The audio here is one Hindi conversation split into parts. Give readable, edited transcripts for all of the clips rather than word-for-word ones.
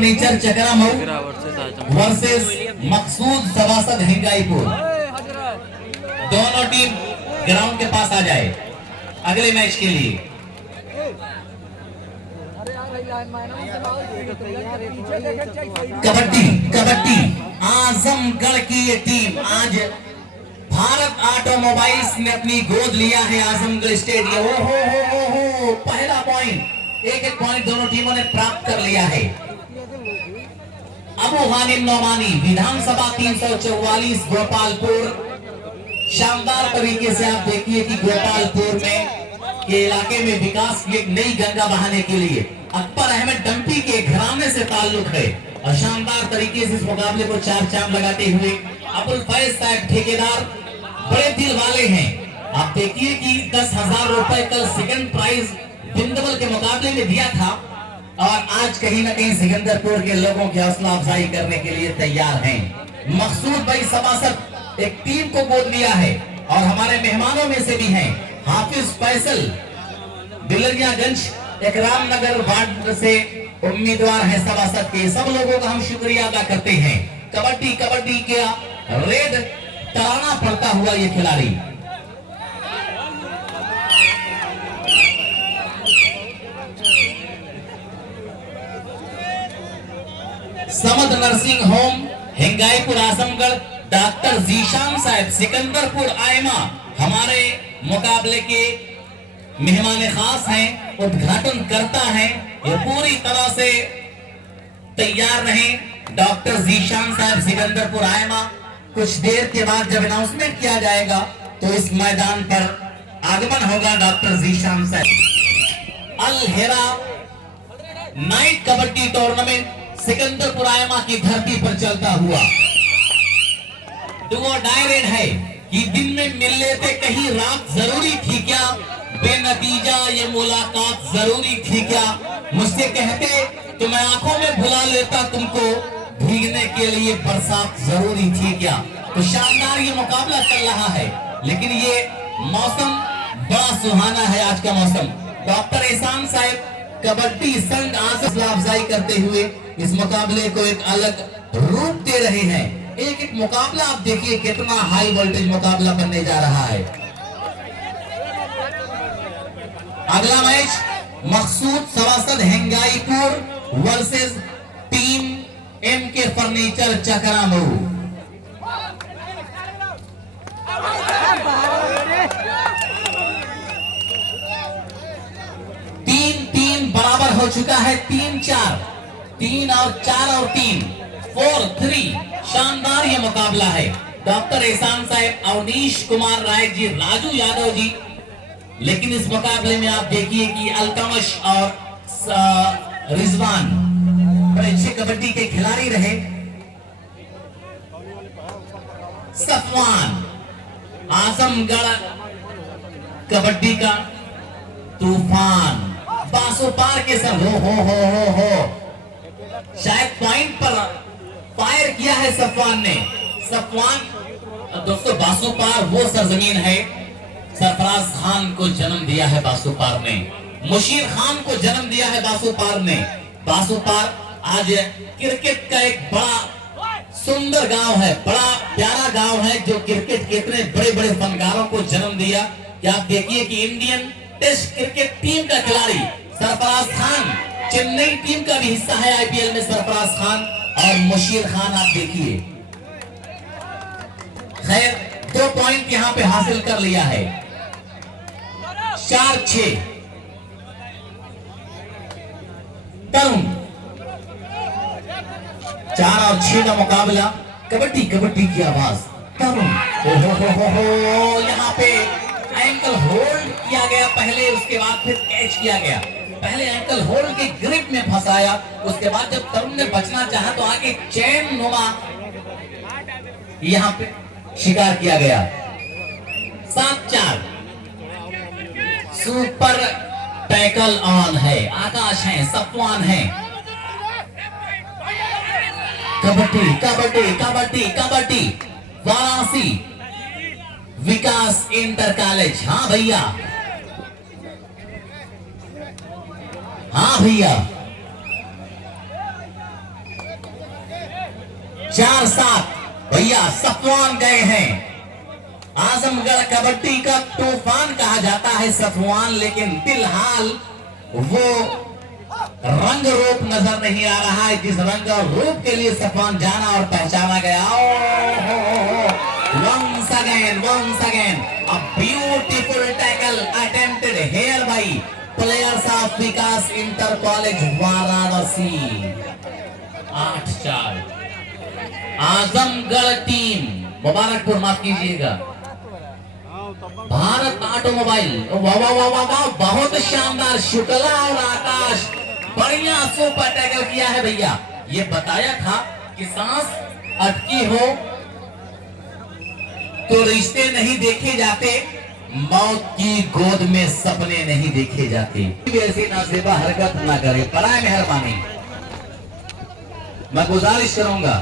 फर्नीचर चकरामऊ वर्सेस मकसूद सवासद हिंगाईपुर। दोनों टीम ग्राउंड के पास आ जाए अगले मैच के लिए। कबड्डी कबड्डी आजमगढ़ की ये टीम आज भारत ऑटोमोबाइल्स ने अपनी गोद लिया है आजमगढ़ स्टेडियम। हो पहला पॉइंट, एक पॉइंट दोनों टीमों ने प्राप्त कर लिया है। अबू हानिम नौमानी विधानसभा 344 गोपालपुर। शानदार तरीके से आप देखिए कि गोपालपुर में के इलाके में विकास की एक नई गंगा बहाने के लिए अकबर अहमद डंपी के घराने से ताल्लुक है और शानदार तरीके से इस मुकाबले को चार चांद लगाते हुए अबुल फैज साहब ठेकेदार बड़े दिल वाले हैं। आप देखिए कि 10,000 रुपए कल सेकंड प्राइज बिंदवल के मुकाबले में दिया था और आज कहीं ना कहीं सिकंदरपुर के लोगों की हौसला अफजाई करने के लिए तैयार हैं। मकसूद भाई सभासद एक टीम को गोद लिया है और हमारे मेहमानों में से भी हैं हाफिज फैसल बिलरियागंज इकराम नगर वार्ड से उम्मीदवार है सभासद के। सब लोगों का हम शुक्रिया अदा करते हैं। कबड्डी कबड्डी के रेड तराना पड़ता हुआ ये खिलाड़ी Samad nursing home Hingaipur Azamgarh doctor Zeeshan साहब सिकंदरपुर आयमा हमारे मुकाबले के मेहमान खास हैं, उद्घाटन करता है। ये पूरी तरह से तैयार रहे डॉक्टर जीशान साहब सिकंदरपुर आयमा। कुछ देर के बाद जब अनाउंसमेंट किया जाएगा तो इस मैदान पर आगमन होगा डॉक्टर जीशान साहब। अल हेरा नाइट कबड्डी टूर्नामेंट सिकंदरपुर आयमा की धरती पर चलता हुआ डुओ डायरेक्ट है कि दिन में मिल लेते कहीं रात जरूरी थी क्या, बेनतीजा ये मुलाकात जरूरी थी क्या। मुझसे कहते तो मैं आंखों में भुला लेता तुमको, भीगने के लिए बरसात जरूरी थी क्या। तो शानदार ये मुकाबला चल रहा है लेकिन ये मौसम बड़ा सुहाना है आज का मौसम। डॉक्टर एहसान साहब कबड्डी संघ हौसला अफजाई करते हुए इस मुकाबले को एक अलग रूप दे रहे हैं। एक एक मुकाबला आप देखिए कितना हाई वोल्टेज मुकाबला बनने जा रहा है। अगला मैच मकसूद सवासद हिंगाईपुर वर्सेस टीम एमके फर्नीचर चकरामऊ। तीन बराबर हो चुका है, 3-4, 3 और 4 और 3, 4-3। शानदार ये मुकाबला है। डॉक्टर एहसान साहब, अवनीश कुमार राय जी, राजू यादव जी। लेकिन इस मुकाबले में आप देखिए कि अल्तमश और रिजवान बड़े अच्छे कबड्डी के खिलाड़ी रहे। सफवान आजमगढ़ कबड्डी का तूफान बासोपार के सर हो शायद पॉइंट पर फायर किया है सफवान ने। सफवान दोस्तों बासोपार वो सरजमीन है, सरफराज खान को जन्म दिया है बासोपार ने, मुशीर खान को जन्म दिया है बासोपार ने। बासोपार आज क्रिकेट का एक बड़ा सुंदर गांव है, बड़ा प्यारा गांव है जो क्रिकेट के इतने बड़े बड़े फनकारों को जन्म दिया कि आप देखिए कि इंडियन टेस्ट क्रिकेट टीम का खिलाड़ी सरफराज खान, चेन्नई टीम का भी हिस्सा है आईपीएल में सरफराज खान और मुशीर खान। आप देखिए खैर 2 पॉइंट यहां पे हासिल कर लिया है। 4-6 तरुण 4 और 6 का मुकाबला। कबड्डी कबड्डी की आवाज तरुण हो यहाँ पे एंकल होल्ड किया गया पहले, उसके बाद फिर कैच किया गया। पहले एंकल होल्ड के ग्रिप में फंसाया, उसके बाद जब तरुण ने बचना चाहा तो आगे चैन नुमा यहाँ पे शिकार किया गया। 7-4 सुपर टैकल ऑन है, आकाश है, सफवान है। कबड्डी कबड्डी कबड्डी कबड्डी वाराणसी विकास इंटर कॉलेज। हाँ भैया, हाँ भैया, 4-7 भैया सफवान गए हैं। आजमगढ़ कबड्डी का तूफान कहा जाता है सफवान, लेकिन फिलहाल वो रंग रूप नजर नहीं आ रहा है जिस रंग और रूप के लिए सफवान जाना और पहचाना गया। Once again, a beautiful tackle attempted here by players of Vikas Inter College Varanasi। 8-4 Azamgarh team, Mubarakpur माफ कीजिएगा, भारत ऑटोमोबाइल। वाह वाह वाह वाह वाह, बहुत शानदार। शुक्ला और आकाश बढ़िया सुपर टैकल किया है भैया। ये बताया था कि सांस अटकी हो तो रिश्ते नहीं देखे जाते, मौत की गोद में सपने नहीं देखे जाते। ऐसी नासेबा हरकत ना करे, बराए मेहरबानी मैं गुजारिश करूंगा,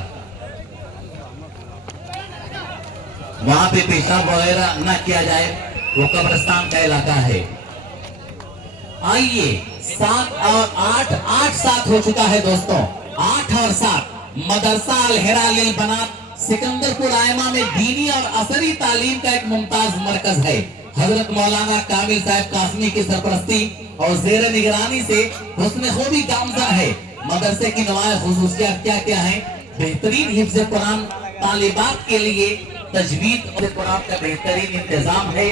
वहां पे पेशाब वगैरह ना किया जाए, वो कब्रिस्तान का इलाका है। आइए 7 और 8, 8-7 हो चुका है दोस्तों। 8 और 7 मदरसा अल हिरालिल बनात सिकंदरपुर आयमा में दीनी और असरी तालीम का एक मुमताज मरकज है। हजरत मौलाना कामिल साहब कासमी की सरपरस्ती और जेर निगरानी से हुस्न खूबी गामजा है। मदरसे की नवाया खुसूसियात क्या क्या है? बेहतरीन हिफ्ज़ कुरान तालिबात के लिए तजवीद और कुरान का बेहतरीन इंतजाम है।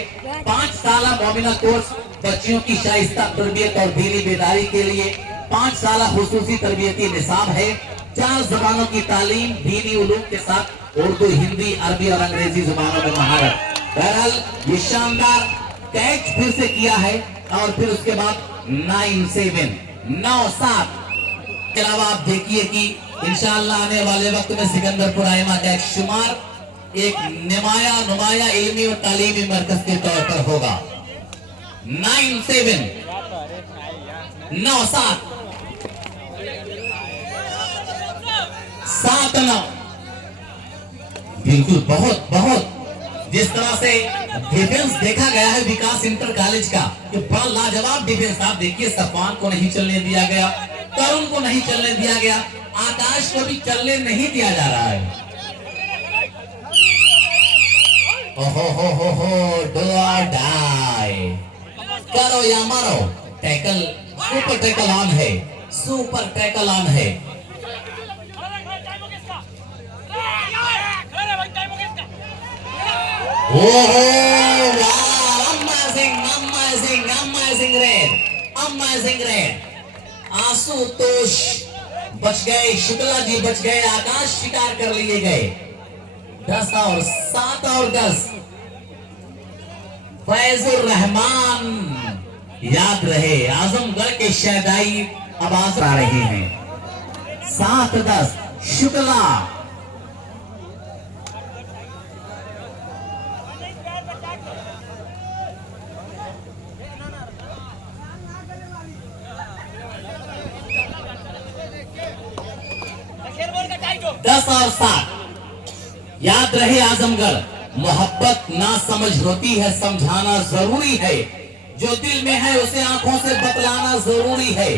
5 साल मोमिना कोर्स बच्चियों की शाइस्ता तरबियत और दीनी बेदारी के लिए 5 साल खुसूसी तरबियती निसाब है। 4 जबानों की तालीम दीनी उलूम के साथ उर्दू, हिंदी, अरबी और अंग्रेजी जुबानों में महारत। बहरहाल ये शानदार कैच फिर से किया है और फिर उसके बाद 9-7 9-7 के अलावा आप देखिए कि इंशाअल्लाह आने वाले वक्त में सिकंदरपुर आयमा का एक शुमार एक नुमाया इल्मी और तालीमी मरकज के तौर पर होगा। 9-7 9-7 7-9 बिल्कुल बहुत बहुत जिस तरह से डिफेंस देखा गया है विकास इंटर कॉलेज का, ये बड़ा लाजवाब डिफेंस। आप देखिए सफवान को नहीं चलने दिया गया, तरुण को नहीं चलने दिया गया, आकाश को भी चलने नहीं दिया जा रहा है। हो डू और डाई, करो या मरो। टैकल, सुपर टैकल ऑन है, सुपर टैकल ऑन है। Amazing raid. आशुतोष बच गए, शुक्ला जी बच गए, आकाश शिकार कर लिए गए। 10 और 7 और 10 फैजुर रहमान याद रहे, आजमगढ़ के शहदाई आवाज आ रहे हैं। 7-10 शुक्ला। दस और 7 याद रहे आजमगढ़। मोहब्बत ना समझ होती है, समझाना जरूरी है। जो दिल में है उसे आंखों से बतलाना जरूरी है।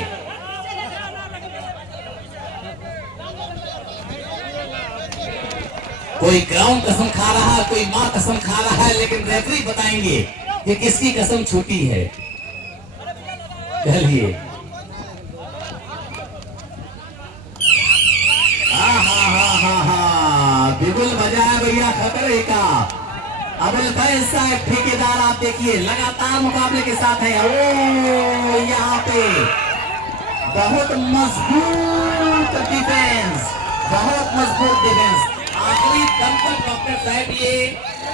कोई ग्राउंड कसम खा रहा है, कोई मां कसम खा रहा है, लेकिन रेफरी बताएंगे कि किसकी कसम छूटी है। चलिए बिगुल बजाया भैया खतरे का। अबुल फैज साहब ठेकेदार आप देखिए लगातार मुकाबले के साथ है। ओ यहाँ पे बहुत मजबूत डिफेंस, बहुत मजबूत डिफेंस। आखिरी दम तक डॉक्टर साहब ये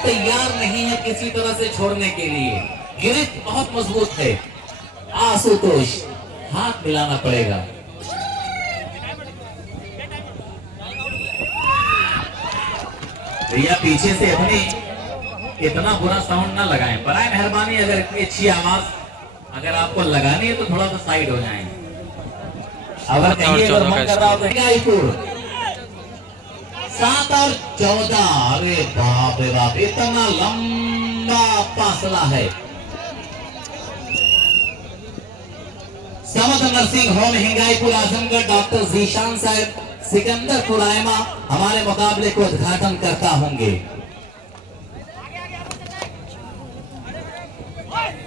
तैयार नहीं है किसी तरह से छोड़ने के लिए। गिरफ्त बहुत मजबूत है। आशुतोष हाथ मिलाना पड़ेगा। भैया पीछे से अपनी इतना बुरा साउंड ना लगाएं, बराए मेहरबानी। अगर इतनी अच्छी आवाज अगर आपको लगानी है तो थोड़ा सा साइड हो जाएं। अगर कहीं अगर मन कर रहा हो तो 7 और 14। अरे बाप रे बाप, इतना लंबा फासला है। Samad nursing home Hingaipur Azamgarh doctor Zeeshan साहब सिकंदर पुरायमा हमारे मुकाबले को उद्घाटन करता होंगे।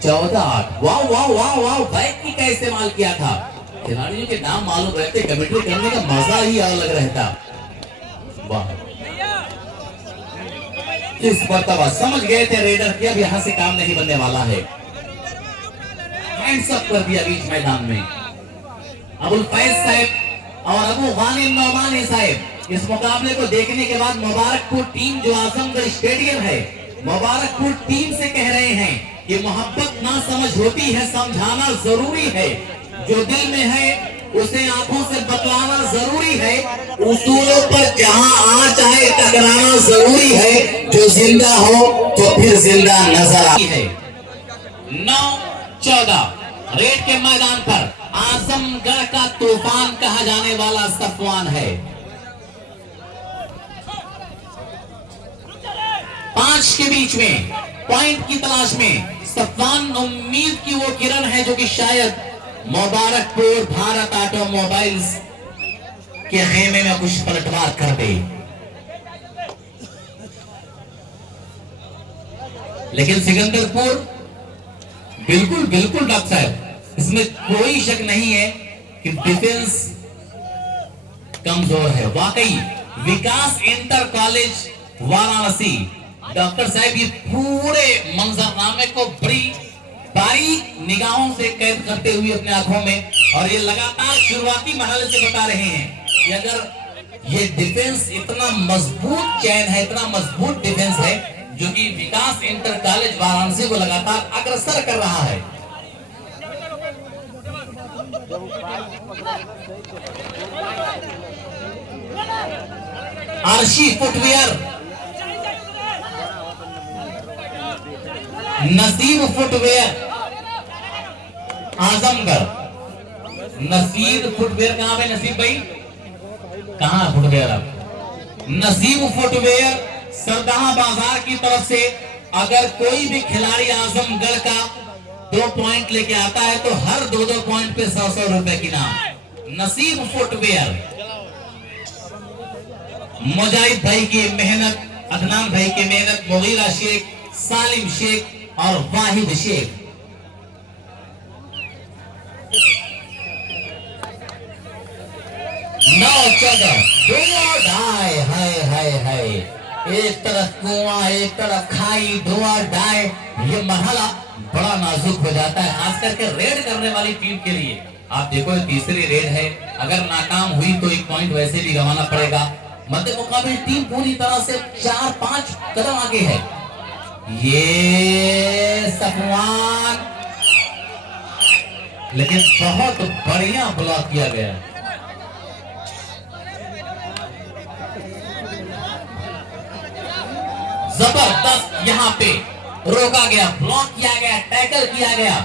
14-8। वाह वाह वाह वाह, बैक की का इस्तेमाल किया था। खिलाड़ियों के नाम मालूम रहते, कमेंट्री करने का मजा ही अलग रहता। वाह, इस मर्तबा समझ गए थे रेडर कि अब यहां से काम नहीं बनने वाला है। हैंड्स अप कर दिया बीच मैदान में। अबुल फैज साहब और अबू गानिम नौमानी साहब इस मुकाबले को देखने के बाद मुबारकपुर टीम जो आजमगढ़ स्टेडियम है, मुबारकपुर टीम से कह रहे हैं कि मोहब्बत ना समझ होती है, समझाना जरूरी है। जो दिल में है उसे आंखों से बतलाना जरूरी है। उसूलों पर जहां आ चाहे टकराना जरूरी है। जो जिंदा हो तो फिर जिंदा नजर आती है। 9-14 रेड के मैदान पर आजमगढ़ का तूफान कहा जाने वाला सफवान है। 5 के बीच में पॉइंट की तलाश में सफवान उम्मीद की वो किरण है जो कि शायद मुबारकपुर भारत ऑटोमोबाइल्स के खेमे में कुछ पलटवार कर दे। लेकिन सिकंदरपुर बिल्कुल बिल्कुल डॉक्टर साहब, इसमें कोई शक नहीं है कि डिफेंस कमजोर है। वाकई विकास इंटर कॉलेज वाराणसी, डॉक्टर साहब ये पूरे मंजरनामे को बड़ी बारीक निगाहों से कैद करते हुए अपने आंखों में, और ये लगातार शुरुआती मरहले से बता रहे हैं कि अगर ये डिफेंस इतना मजबूत चैन है, इतना मजबूत डिफेंस है जो कि विकास इंटर कॉलेज वाराणसी को लगातार अग्रसर कर रहा है। आरशी फुटवेयर, नसीब फुटवेयर आजमगढ़। नसीब फुटवेयर कहां है नसीब भाई? कहां फुटवेयर? आप नसीब फुटवेयर सरदाहा बाजार की तरफ से अगर कोई भी खिलाड़ी आजमगढ़ का 2 पॉइंट लेके आता है तो हर 2-2 पॉइंट पे 100-100 रुपए की नाम। नसीब फुटवेयर, मुजाहिद भाई की मेहनत, अदनान भाई की मेहनत, मुगीरा शेख, सालिम शेख और वाहिद शेख। एक तरफ कुआं, एक तरफ खाई, धुआं डाय। ये मरहला बड़ा नाजुक हो जाता है, खास करके रेड करने वाली टीम के लिए। आप देखो तीसरी रेड है, अगर नाकाम हुई तो 1 पॉइंट वैसे भी गंवाना पड़ेगा। मध्य मुकाबले टीम पूरी तरह से 4-5 कदम आगे है। ये सफवान, लेकिन बहुत बढ़िया ब्लॉक किया गया। जबरदस्त यहाँ पे रोका गया, ब्लॉक किया गया, टैकल किया गया।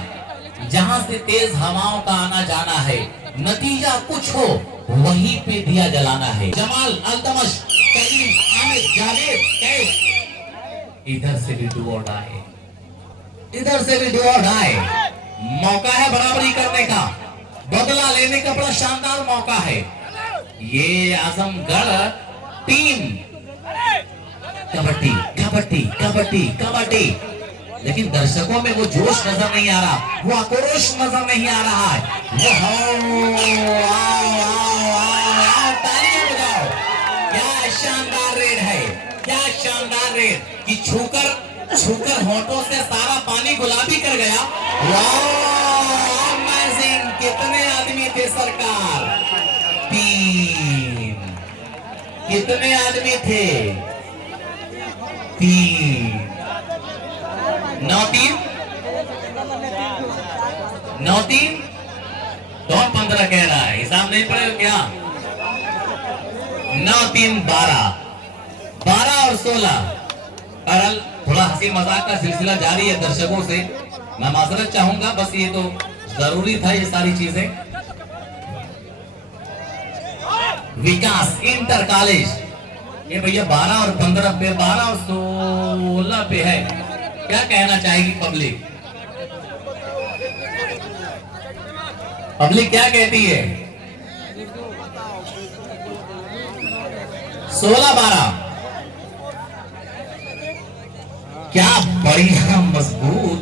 जहां से तेज हवाओं का आना जाना है, नतीजा कुछ हो वहीं पे दिया जलाना है। जमाल, अल्तमश, करीम, आमिर, जावेद, कैफ, इधर से भी डू और डाई, इधर से भी डू और डाई। मौका है बराबरी करने का, बदला लेने का बड़ा शानदार मौका है। ये आजमगढ़ टीम कबड्डी कबड्डी कबड्डी कबड्डी, लेकिन दर्शकों में वो जोश नजर नहीं आ रहा, वो आक्रोश नजर नहीं आ रहा है। तालियां बजाओ, क्या शानदार रेड है, क्या शानदार रेड कि छूकर छूकर होठों से सारा पानी गुलाबी कर गया। अमेजिंग, कितने आदमी थे सरकार? 3। कितने आदमी थे? 3। 9-3 9-3 15 कह रहा है, हिसाब नहीं पड़ेगा क्या? 9-3 12 और 16। परल थोड़ा हंसी मजाक का सिलसिला जारी है दर्शकों से, मैं माजरत चाहूंगा, बस ये तो जरूरी था ये सारी चीजें। विकास इंटर कॉलेज, ये भैया 12 और 15 पे, 12 और 16 पे है। क्या कहना चाहेगी पब्लिक? पब्लिक क्या कहती है? 16-12। क्या बढ़िया मजबूत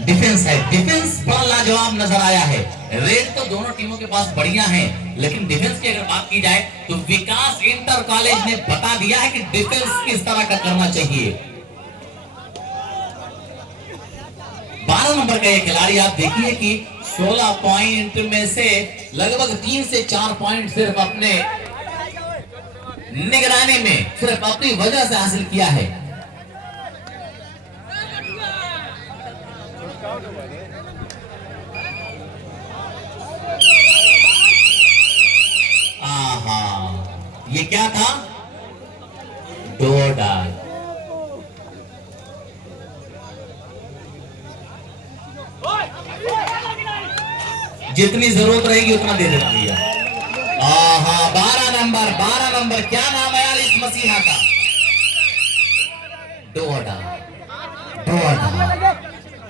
डिफेंस है। डिफेंस बड़ा लाजवाब नजर आया है। रेड तो दोनों टीमों के पास बढ़िया है, लेकिन डिफेंस की अगर बात की जाए तो विकास इंटर कॉलेज ने बता दिया है कि डिफेंस किस तरह का करना चाहिए। 12 नंबर का ये खिलाड़ी आप देखिए कि 16 पॉइंट में से लगभग 3 से 4 पॉइंट सिर्फ अपने निगरानी में, सिर्फ अपनी वजह से हासिल किया है। आहा, ये क्या था? डोडा। जितनी जरूरत रहेगी उतना दे देना भैया। आहा, 12 नंबर क्या नाम है यार इस मसीहा का? डोडा। डोडा।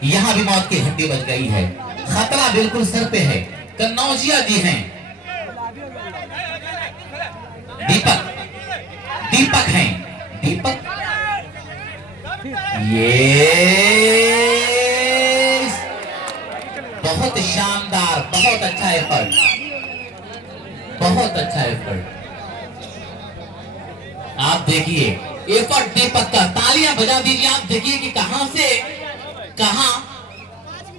यहां भी मौत की हड्डी बच गई है। खतरा बिल्कुल सर पे है। कन्नौजिया जी हैं, दीपक हैं, दीपक। ये बहुत शानदार, बहुत अच्छा एफर्ट, बहुत अच्छा एफर्ट। आप देखिए एफर्ट दीपक का, तालियां बजा दीजिए। आप देखिए कि कहां से कहां,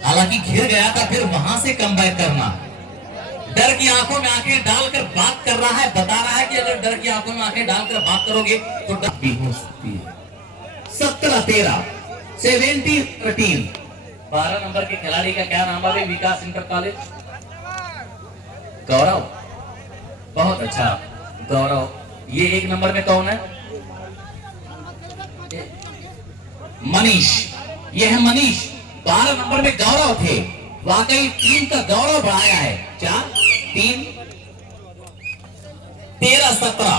हालांकि घिर गया था, फिर वहां से कमबैक करना। डर की आंखों में आंखें डालकर बात कर रहा है, बता रहा है कि अगर डर की आंखों में आंखें डालकर बात करोगे तो डर भी हो सकती है। 17-13, 17-13। 12 नंबर के खिलाड़ी का क्या नाम है? विकास इंटर कॉलेज। गौरव, बहुत अच्छा गौरव। ये 1 नंबर में कौन है? मनीष। ये है मनीष। 12 नंबर में गौरव थे। वाकई टीम का गौरव बढ़ाया है। 4 3 13-17,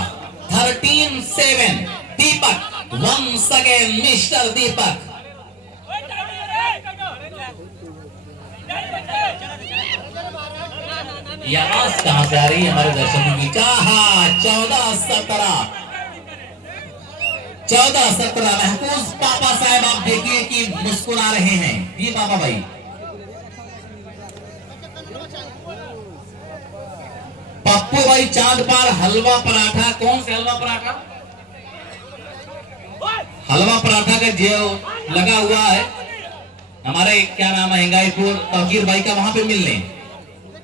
13-7। दीपक, वंस अगेन मिस्टर दीपक। ये आवाज कहां से आ रही है हमारे दर्शकों की? 14-17, 14-17। महफूज पापा साहब आप देखिए कि मुस्कुरा रहे हैं। ये पापा भाई, पप्पू भाई चांद पार हलवा पराठा। कौन से हलवा पराठा? हलवा पराठा का जो लगा हुआ है हमारे, क्या नाम है, हिंगाईपुर तौकीर भाई का, वहां पे मिलने।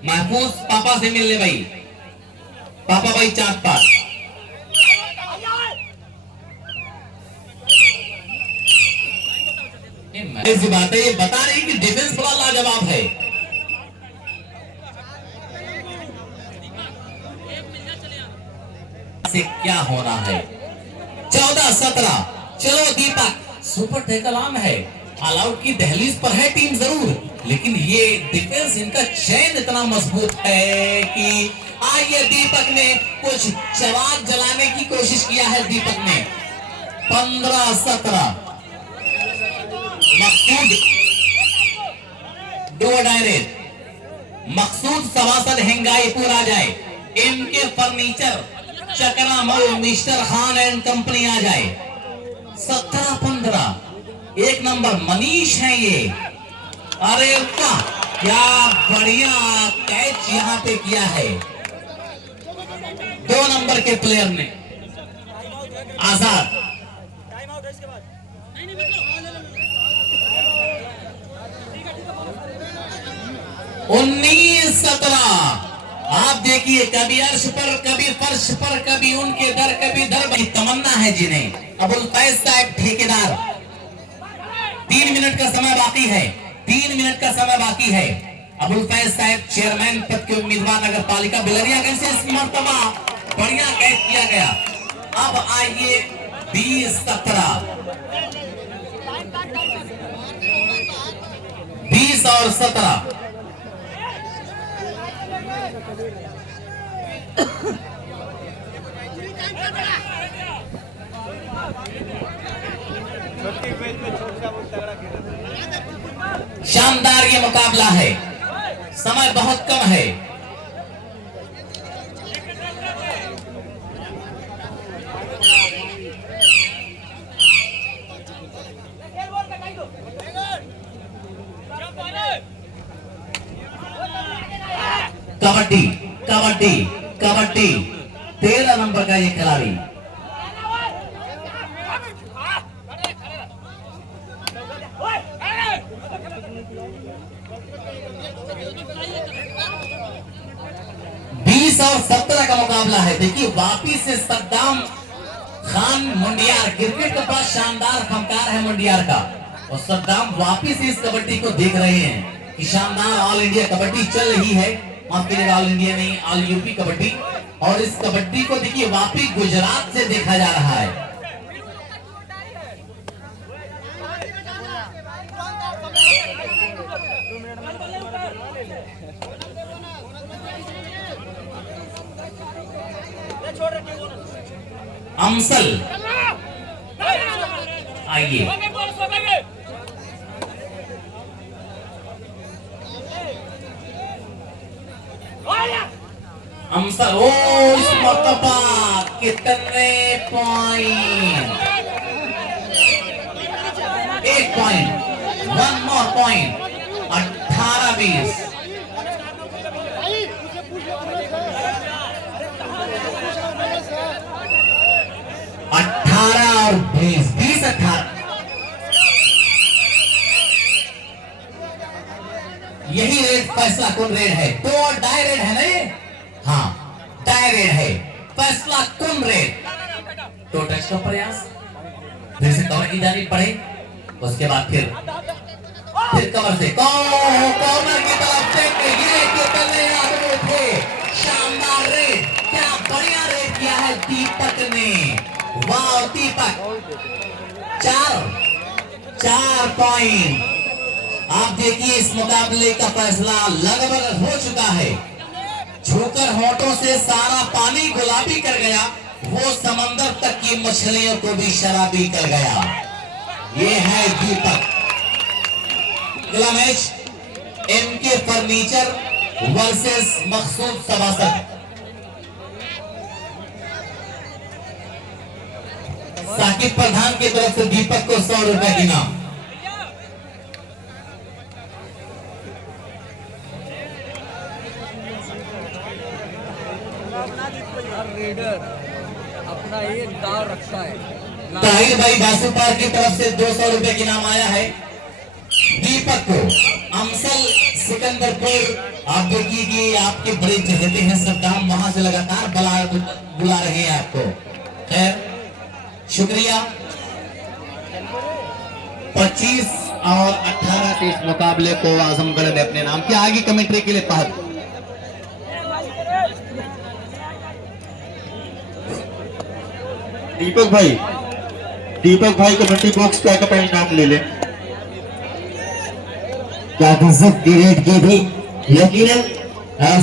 महफूज पापा से मिलने भाई, पापा भाई चांद पार। ऐसी बात है, ये बता रही कि डिफेंस बड़ा लाजवाब है। से क्या होना है? 14-17। चलो दीपक, सुपर टैकल ऑन है। ऑल आउट की दहलीज पर है टीम जरूर, लेकिन ये डिफेंस, इनका चैन इतना मजबूत है कि आइए दीपक ने कुछ जवाब जलाने की कोशिश किया है। दीपक ने 15-17। मकसूद दो डायरेक्ट, मकसूद सवासद हिंगाईपुर आ जाए। इनके furniture Chakra mall mister Khan and company आ जाए। 17-15। 1 नंबर मनीष है ये। अरे वाह, क्या बढ़िया कैच यहां पे किया है 2 नंबर के प्लेयर ने। आजाद 19-17। आप देखिए, कभी अर्श पर, कभी फर्श पर, कभी उनके दर, कभी दर की तमन्ना है जिन्हें। अबुल फैज साहब ठेकेदार। 3 मिनट का समय बाकी है, 3 मिनट का समय बाकी है। अबुल फैज साहब चेयरमैन पद के उम्मीदवार नगर पालिका बिलरियागंज से इस मर्तबा बढ़िया कैच किया गया। अब आइए 20-17, 20 और 17। शानदार ये मुकाबला है, समय बहुत कम है। कबड्डी कबड्डी 13 नंबर का ये खिलाड़ी। और 17 का मुकाबला है। देखिए वापिस से सद्दाम खान मुंडियार, क्रिकेट के पास शानदार फनकार है मुंडियार का, और सद्दाम वापिस इस कबड्डी को देख रहे हैं कि शानदार ऑल इंडिया कबड्डी चल रही है। माफ कीजिएगा, ऑल इंडिया नहीं, ऑल यूपी कबड्डी। और इस कबड्डी को देखिए वापिस गुजरात से देखा जा रहा है। अमसल आइए, अमसल ओ इस मरतबा कितने पॉइंट, 1 पॉइंट, 1 मोर पॉइंट, 18-20। 18 और 20, 20-18। यही रेड फैसला कौन रेड है? तो डाई रेड है ना? हाँ डाई रेड है, फैसला कौन रेड। तो टच का प्रयास, फिर से कवर की जानी पड़े, उसके बाद फिर कवर से कॉर्नर की तरफ से ये कितने आदमी थे। शानदार रेड, क्या बढ़िया रेड किया है दीपक ने। वाह दीपक, 4 पॉइंट। आप देखिए इस मुकाबले का फैसला लगभग हो चुका है। झोंकर होठों से सारा पानी गुलाबी कर गया, वो समंदर तक की मछलियों को भी शराबी कर गया। ये है दीपक। अगला मैच एमके फर्नीचर वर्सेस मखसूद सभासद। साकिब प्रधान की तरफ से दीपक को 100 रुपए की इनाम। अपना एक दाव रखता है। ताहिर भाई बासुपार की तरफ से 200 रुपए की इनाम आया है दीपक को। अमसल सिकंदरपुर, आप देखिए कि आपके बड़े चहेते हैं सद्दाम, वहां से लगातार बुला रहे हैं आपको। खैर शुक्रिया। 25 और 18 के इस मुकाबले को आजमगढ़ ने अपने नाम किया। आगे कमेंट्री के लिए पहल। दीपक भाई कमेंट्री बॉक्स पे आकर अपना नाम ले ले। क्या गजब की रेड की भी, यकीनन